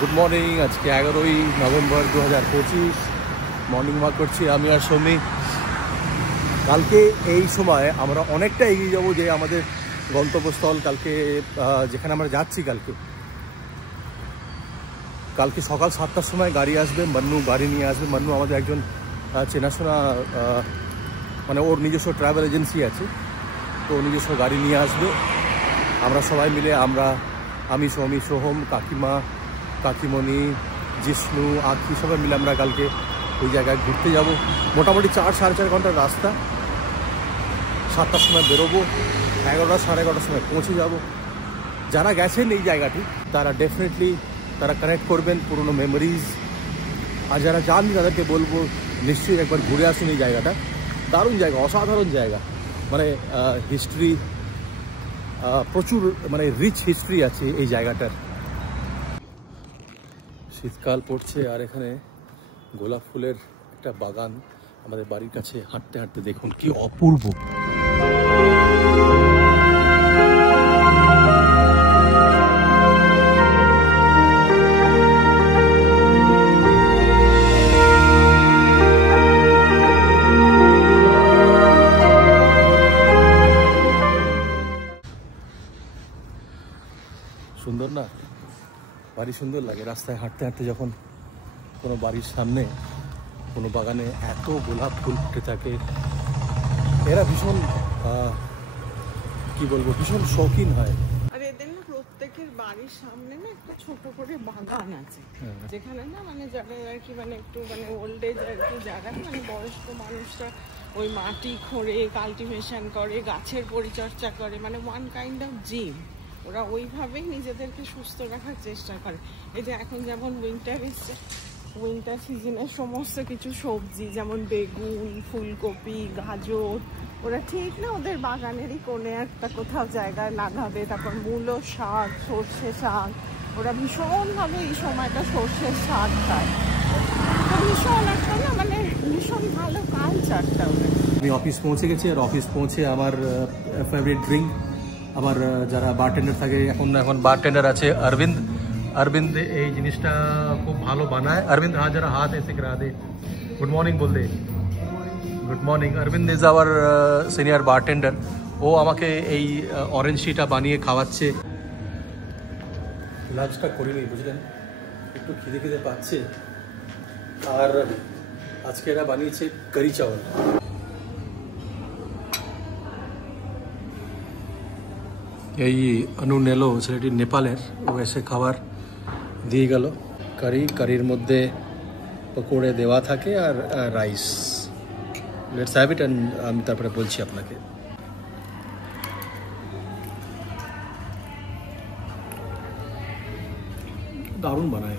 Good morning. আজকে 11ই November 2025 morning walk করছি আমি আর সৌমি। কালকে এই সময় আমরা অনেকটা এগিয়ে যাব যে আমাদের গন্তব্যস্থল কালকে যেখানে আমরা যাচ্ছি। কালকে সকাল 7টার সময় গাড়ি আসবে, মান্নু গাড়ি নিয়ে আসবে। মান্নু আমাদের একজন চেনাশোনা, মানে ওর নিজস্ব ট্রাভেল এজেন্সি আছে, তো নিজস্ব গাড়ি নিয়ে আসবে। আমরা সবাই মিলে আমি সৌমি, সোহম, কাকিমা, কাকিমণি, জিষ্ণু, আখি সবাই মিলে আমরা কালকে ওই জায়গায় ঘুরতে যাব। মোটামুটি 4-4.5 ঘন্টার রাস্তা। 7টার সময় বেরোবো, 11টা সাড়ে 11টার সময় পৌঁছে যাব। যারা গেছেন এই জায়গাটি তারা ডেফিনেটলি তারা কানেক্ট করবেন পুরনো মেমোরিজ, আর যারা যাননি তাদেরকে বলবো নিশ্চয়ই একবার ঘুরে আসুন। এই জায়গাটা দারুণ জায়গা, অসাধারণ জায়গা, মানে হিস্ট্রি প্রচুর, মানে রিচ হিস্ট্রি আছে এই জায়গাটার। শীতকাল পড়ছে আর এখানে গোলাপ ফুলের একটা বাগান আমাদের বাড়ির কাছে। হাঁটতে হাঁটতে দেখুন কি অপূর্ব। সুন্দর না? বাড়ি সুন্দর লাগে। রাস্তায় হাঁটতে হাঁটতে যখন কোনো বাড়ির সামনে কোনো বাগানে এত গোলাপ ফুল ফুটে থাকে, এরা ভীষণ কি বলবো, ভীষণ শৌখিন হয়। আর এদের না প্রত্যেকের বাড়ির সামনে না একটা ছোট করে বাগান আছে, যেখানে না মানে যারা আর কি মানে একটু মানে ওল্ড এজ আর কি, যারা মানে বয়স্ক মানুষরা ওই মাটি খোঁড়ে, কাল্টিভেশন করে, গাছের পরিচর্যা করে, মানে ওয়ান কাইন্ড অফ জিম। ওরা ওইভাবেই নিজেদেরকে সুস্থ রাখার চেষ্টা করে। এই যে এখন যেমন উইন্টার এসছে, উইন্টার সিজনের সমস্ত কিছু সবজি যেমন বেগুন, ফুলকপি, গাজর, ওরা ঠিক না ওদের বাগানেরই কোণে একটা কোথাও জায়গায় লাগাবে। তারপর মূলো শাক, সর্ষে শাক, ওরা ভীষণভাবে এই সময়টা সর্ষের শাক খায়। ভীষণ একটা না মানে ভীষণ ভালো কালচারটা ওদের। আমি অফিস পৌঁছে গেছি, আর অফিস পৌঁছে আমার ফেভারিট ড্রিঙ্ক, আমার যারা বারটেন্ডার থাকে, এখন বারটেন্ডার আছে अरविंद এই জিনিসটা খুব ভালো বানায়। अरविंद हाँ जरा हाथ ऐसे करा दे, गुड मॉर्निंग बोल दे। Good morning. Arvind is our senior bartender. ও আমাকে এই অরেঞ্জ টিটা বানিয়ে খাওয়াচ্ছে। লাঞ্চটা করিনি, বুঝলেন, একটু খিদে পাচ্ছে। আর আজকে এরা বানিয়েছে কারি চাওয়াল। এই অনু নেলো, ছেলেটি নেপালের, ও এসে খাবার দিয়ে গেল। কারির মধ্যে পকোড়ে দেওয়া থাকে আর rice. Let's have it, and আমি তারপরে বলছি আপনাকে। দারুণ বানায়।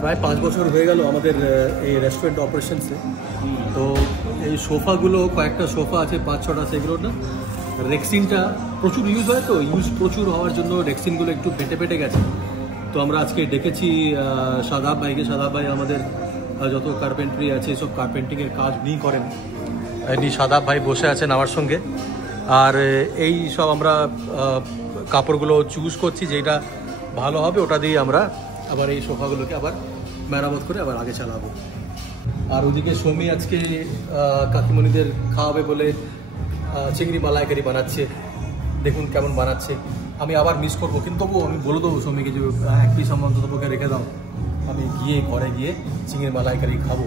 প্রায় 5 বছর হয়ে গেল আমাদের এই রেস্টুরেন্ট অপারেশনসে। তো এই সোফাগুলো, কয়েকটা সোফা আছে 5-6টা, সেগুলো না রেক্সিনটা প্রচুর ইউজ হয়, তো প্রচুর হওয়ার জন্য রেক্সিনগুলো একটু ফেটে গেছে। তো আমরা আজকে ডেকেছি শাদাব ভাইকে। শাদাব ভাই আমাদের যত কার্পেন্ট্রি আছে সব কার্পেন্টিংয়ের কাজ উনিই করেন। এমনি শাদাব ভাই বসে আছেন আমার সঙ্গে। আর এই সব আমরা কাপড়গুলো চুজ করছি, যেটা ভালো হবে ওটা দিয়ে আমরা আবার এই সোফাগুলোকে আবার মেরামত করে আবার আগে চালাবো। আর ওদিকে সৌমি আজকে কাকিমণিদের খাওয়াবে বলে চিংড়ি মালাইকারি বানাচ্ছে। দেখুন কেমন বানাচ্ছে। আমি আবার মিস করবো, কিন্তু তবুও আমি বলে দেবো সৌমিকে যে এক পিস অন্তত তোকে রেখে দাও, আমি গিয়ে ঘরে গিয়ে চিংড়ি মালাইকারি খাবো।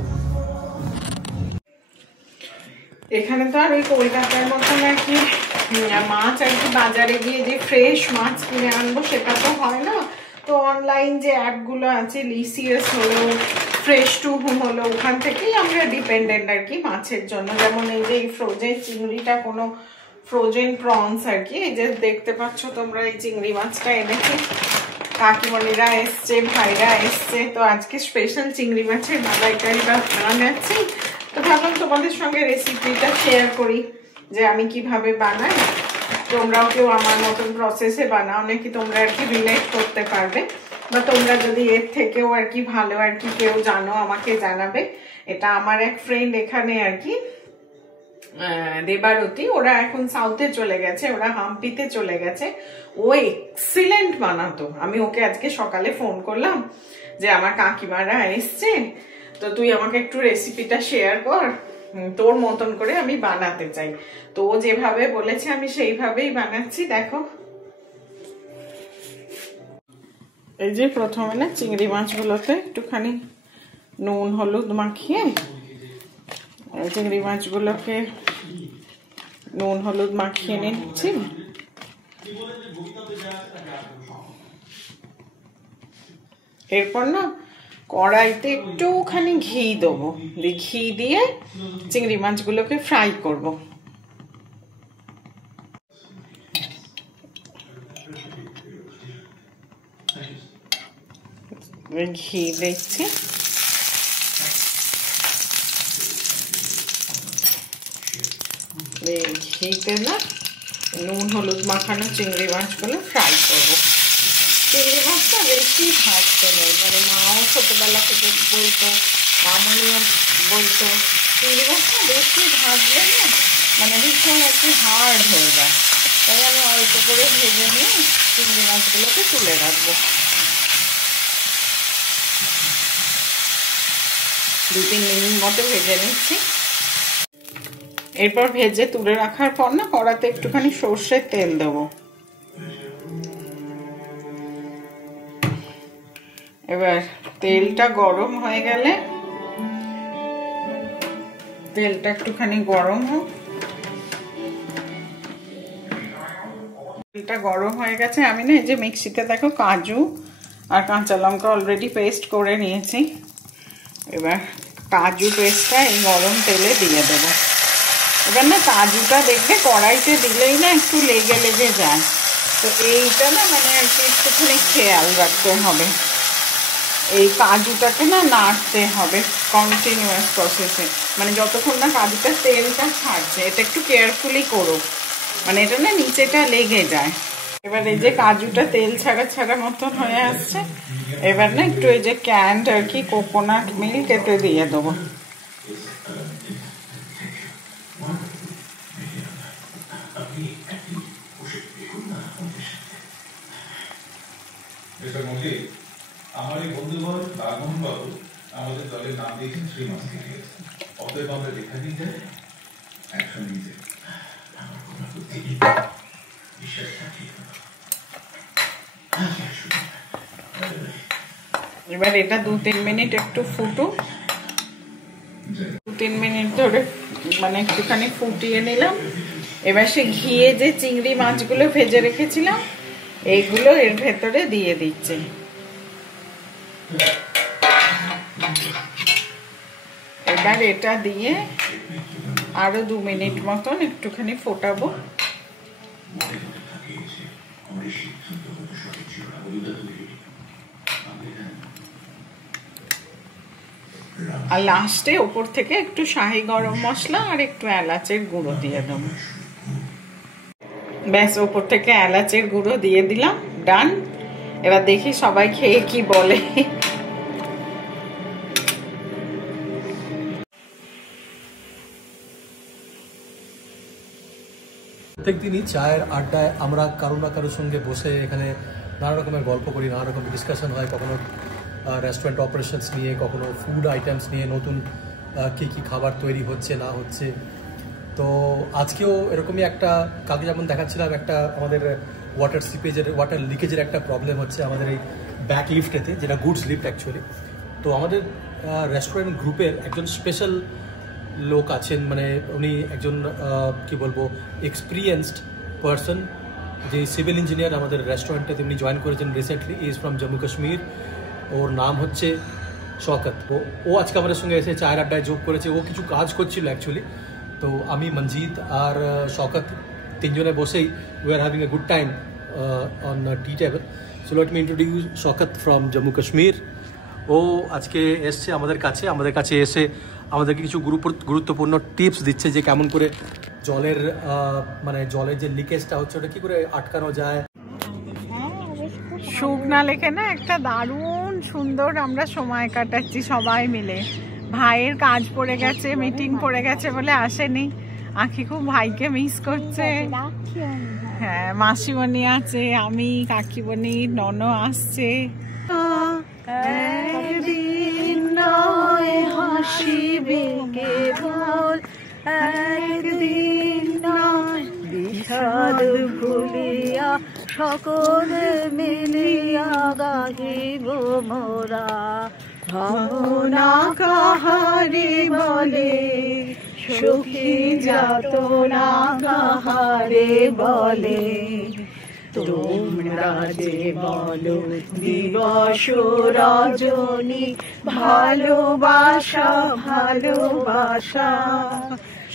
এখানে তো আর ওই কলকাতার মতন আর কি মাছ আর কি বাজারে গিয়ে যে ফ্রেশ মাছ কিনে আনবো সেটা তো হয় না। তো অনলাইন যে অ্যাপগুলো আছে, লিসিয়াস হলো, ফ্রেশ টু হোম হলো, ওখান থেকেই আমরা ডিপেন্ডেন্ট আর কি মাছের জন্য। যেমন এই যে এই ফ্রোজেন চিংড়িটা, কোনো ফ্রোজেন প্রনস আর কি, এই যে দেখতে পাচ্ছ তোমরা, এই চিংড়ি মাছটা এনেছি। কাকিমণিরা এসছে, ভাইরা এসছে, তো আজকে স্পেশাল চিংড়ি মাছের মালাইকারি বানাচ্ছি। তো ভাবলাম তোমাদের সঙ্গে রেসিপিটা শেয়ার করি যে আমি কিভাবে বানাই। তোমরাও কেউ আমার মতন প্রসেসে বানাও নাকি তোমরা আর কি রিলেট করতে পারবে, বা তোমরা যদি এর থেকেও আর কি ভালো আর কি কেউ জানো আমাকে জানাবে। এটা আমার এক ফ্রেন্ড এখানে আর কি দেবারতী, ওরা এখন সাউথে চলে গেছে, ওরা হাম্পিতে চলে গেছে। ও এক্সিলেন্ট বানাতো। আমি ওকে আজকে সকালে ফোন করলাম যে আমার কাকিমারা এসছে, তো তুই আমাকে একটু রেসিপিটা শেয়ার কর, তোর মতন করে আমি বানাতে চাই। তো ও যেভাবে বলেছে আমি সেইভাবেই বানাচ্ছি। দেখো, এই যে প্রথমে না চিংড়ি মাছগুলোতে একটুখানি নুন হলুদ মাখিয়ে, চিংড়ি মাছগুলোকে নুন হলুদ মাখিয়ে নিচ্ছি। এরপর না কড়াইতে একটুখানি ঘি দেবো, ঘি দিয়ে চিংড়ি মাছগুলোকে ফ্রাই করব। ঘি দিচ্ছি, ঘিতে না নুন হলুদ মাখানো চিংড়ি মাছগুলো ফ্রাই করবো। চিংড়ি মাছটা বেশি ভাজতে নেই, মানে মাও ছোটবেলা থেকে বলতো, মামনিও বলতো চিংড়ি মাছটা বেশি ভাজলে না মানে ভীষণ একটু হার্ড হয়ে যায়। তাই আমি অল্প করে ভেজে নিয়ে চিংড়ি মাছগুলোকে তুলে রাখবো। 2-3 মিনিট মতো ভেজে নিচ্ছি। এরপর ভেজে তুলে রাখার পর না কড়াতে একটুখানি সর্ষের তেল দেবো। এবার তেলটা গরম হয়ে গেলে, তেলটা একটুখানি গরম হোক। তেলটা গরম হয়ে গেছে। আমি না এই যে মিক্সিতে দেখো কাজু আর কাঁচা লঙ্কা অলরেডি পেস্ট করে নিয়েছি। এবার কাজু পেস্টটা এই গরম তেলে দিয়ে দেবো। এবার না কাজুটা দেখবে কড়াইতে দিলেই না একটু লেগে লেগে যায়, তো এইটা না মানে আর কি একটুখানি খেয়াল রাখতে হবে। এই কাজুটাকে না নাড়তে হবে কন্টিনিউয়াস প্রসেসে, মানে যতক্ষণ না কাজুটা তেলটা ছাড়ছে। এটা একটু কেয়ারফুলি করো, মানে এটা না নিচেটা লেগে যায়। এবার এই যে কাজুটা তেল ছাড়া ছাড়া মতন হয়ে আসছে, এবার না একটু এই যে ক্যান্ড আর কি কোকোনাট মিল্ক এতে দিয়ে দেবো। আমার এই বন্ধুবর রাঘবন বাবু আমাদের দলের নাম দিয়েছেন শ্রীমাস, অতএব আমরা লেখা দিতে অ্যাকশন নিতে এবার এটা 2-3 মিনিট একটু ফুটুক। 2-3 মিনিট ধরে মানে একটুখানি ফুটিয়ে নিলাম। এবার সে ঘিয়ে যে চিংড়ি মাছগুলো ভেজে রেখেছিলাম এইগুলো এর ভেতরে দিয়ে দিচ্ছি। এবার এটা দিয়ে আরো 2 মিনিট মতন একটুখানি ফোটাবো। আর লাস্টে ওপর থেকে একটু শাহি গরম মশলা আর একটু এলাচের গুঁড়ো দিয়ে দেবো। ব্যাস, ওপর থেকে এলাচের গুঁড়ো দিয়ে দিলাম, ডান। এবার দেখি সবাই খেয়ে কি বলে। প্রত্যেকদিনই চায়ের আড্ডায় আমরা কারো না কারোর সঙ্গে বসে এখানে নানা রকমের গল্প করি, নানা রকম ডিসকাশন হয়, কখনো রেস্টুরেন্ট অপারেশনস নিয়ে, কখনো ফুড আইটেমস নিয়ে, নতুন কী কী খাবার তৈরি হচ্ছে না হচ্ছে। তো আজকেও এরকমই একটা, কালকে যেমন দেখাচ্ছিলাম একটা আমাদের ওয়াটার লিকেজের একটা প্রবলেম হচ্ছে আমাদের এই ব্যাক লিফটেতে, যেটা গুডস লিফট অ্যাকচুয়ালি। তো আমাদের রেস্টুরেন্ট গ্রুপের একজন স্পেশাল লোক আছেন, মানে উনি একজন কি বলবো এক্সপিরিয়েন্সড পারসন, যে সিভিল ইঞ্জিনিয়ার আমাদের রেস্টুরেন্টে উনি জয়েন করেছেন recently. Is from Jammu Kashmir. ওর নাম হচ্ছে শওকত। ও আজকে আমাদের সঙ্গে এসে চায়ের আড্ডায় যোগ করেছে। ও কিছু কাজ করছিল অ্যাকচুয়ালি। তো আমি, মঞ্জিত আর শওকত তিনজনে বসেই we are having a good time on tea table. So let me introduce Shaukat from Jammu Kashmir. ও আজকে এসছে আমাদের কাছে এসে আমাদেরকে কিছু গুরুত্বপূর্ণ টিপস দিচ্ছে যে কেমন করে জলের মানে জলের যে লিকেজটা হচ্ছে ওটা কী করে আটকানো যায়। শুকনা লেকে না একটা দারুণ সুন্দর আমরা সময় কাটাচ্ছি সবাই মিলে। ভাইয়ের কাজ পড়ে গেছে, মিটিং পড়ে গেছে বলে আসেনি, আঁখি খুব ভাইকে মিস করছে। হ্যাঁ, মাসিমণি আছে, আমি, কাকিমণি, ননো আসছে। একদিন নয় হাসিবে কেবল, একদিন নয় বিষাদ ভুলিয়া সকলে মিলিয়া গাহিব মোরা। ভাবনা কাহারে বলে সুখী যাতনা কাহারে বলে, তোমরা যে বলো দিবস রজনী ভালোবাসা ভালোবাসা,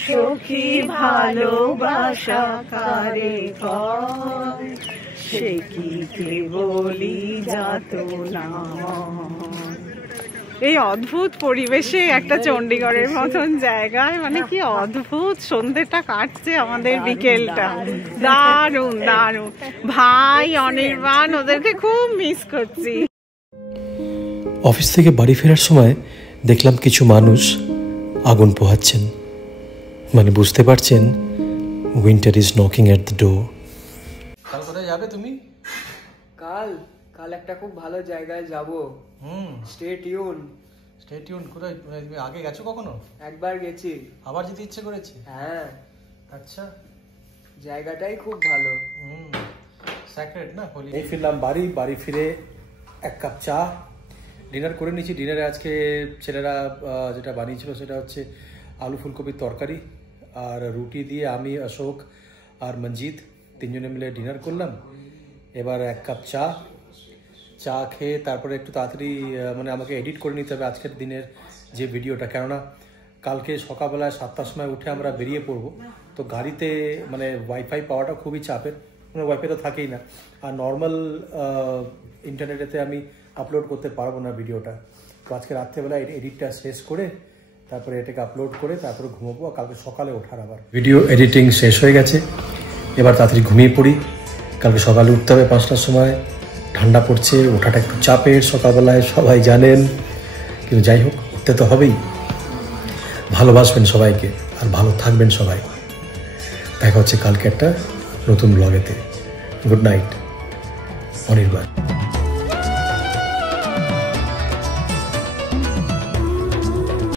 সখী ভালোবাসা কারে কয়, সে কি কেবলি যাতনা। এই অদ্ভুত পরিবেশে একটা চণ্ডীগড়ের মতন জায়গায়, মানে কি অদ্ভুত সন্ধ্যেটা কাটছে আমাদের, বিকেলটা দারুণ দারুণ। ভাই, অনির্বাণ, ওদেরকে খুব মিস করছি। অফিস থেকে বাড়ি ফেরার সময় দেখলাম কিছু মানুষ আগুন পোহাচ্ছেন, মানে বুঝতে পারছেন winter is knocking at the door. কাল কোথায় যাবে তুমি? কাল একটা খুব ভালো জায়গায় যাব। Stay tune. কোথায়? তুমি আগে গেছো কখনো? একবার গেছি। আবার যেতে ইচ্ছে করেছে? হ্যাঁ। আচ্ছা, জায়গাটাই খুব ভালো। স্যাক্রেড না? এই ফিরলাম বাড়ি ফিরে এক কাপ চা, ডিনার করে নিয়েছি। ডিনারে আজকে ছেলেরা যেটা বানিয়েছিল সেটা হচ্ছে আলু ফুলকপির তরকারি আর রুটি দিয়ে আমি, অশোক আর মঞ্জিত তিনজনে মিলে ডিনার করলাম। এবার এক কাপ চা খেয়ে তারপরে একটু তাড়াতাড়ি মানে আমাকে এডিট করে নিতে হবে আজকের দিনের যে ভিডিওটা, কেননা কালকে সকালবেলায় 7টার সময় উঠে আমরা বেরিয়ে পড়বো। তো গাড়িতে মানে ওয়াইফাই পাওয়াটা খুবই চাপের, মানে ওয়াইফাই তো থাকেই না, আর নর্মাল ইন্টারনেটেতে আমি আপলোড করতে পারবো না ভিডিওটা। তো আজকে রাত্রেবেলা এডিটটা শেষ করে তারপরে এটাকে আপলোড করে তারপরে ঘুমোবো, আর কালকে সকালে ওঠার আবার। ভিডিও এডিটিং শেষ হয়ে গেছে, এবার তাড়াতাড়ি ঘুমিয়ে পড়ি। কালকে সকালে উঠতে হবে 5টার সময়, ঠান্ডা পড়ছে, ওঠাটা একটু চাপের সকালবেলায়, সবাই জানেন, কিন্তু যাই হোক উঠতে তো হবেই। ভালোবাসবেন সবাইকে আর ভালো থাকবেন সবাই। দেখা হচ্ছে কালকে একটা নতুন ব্লগেতে। Good night, Anirban.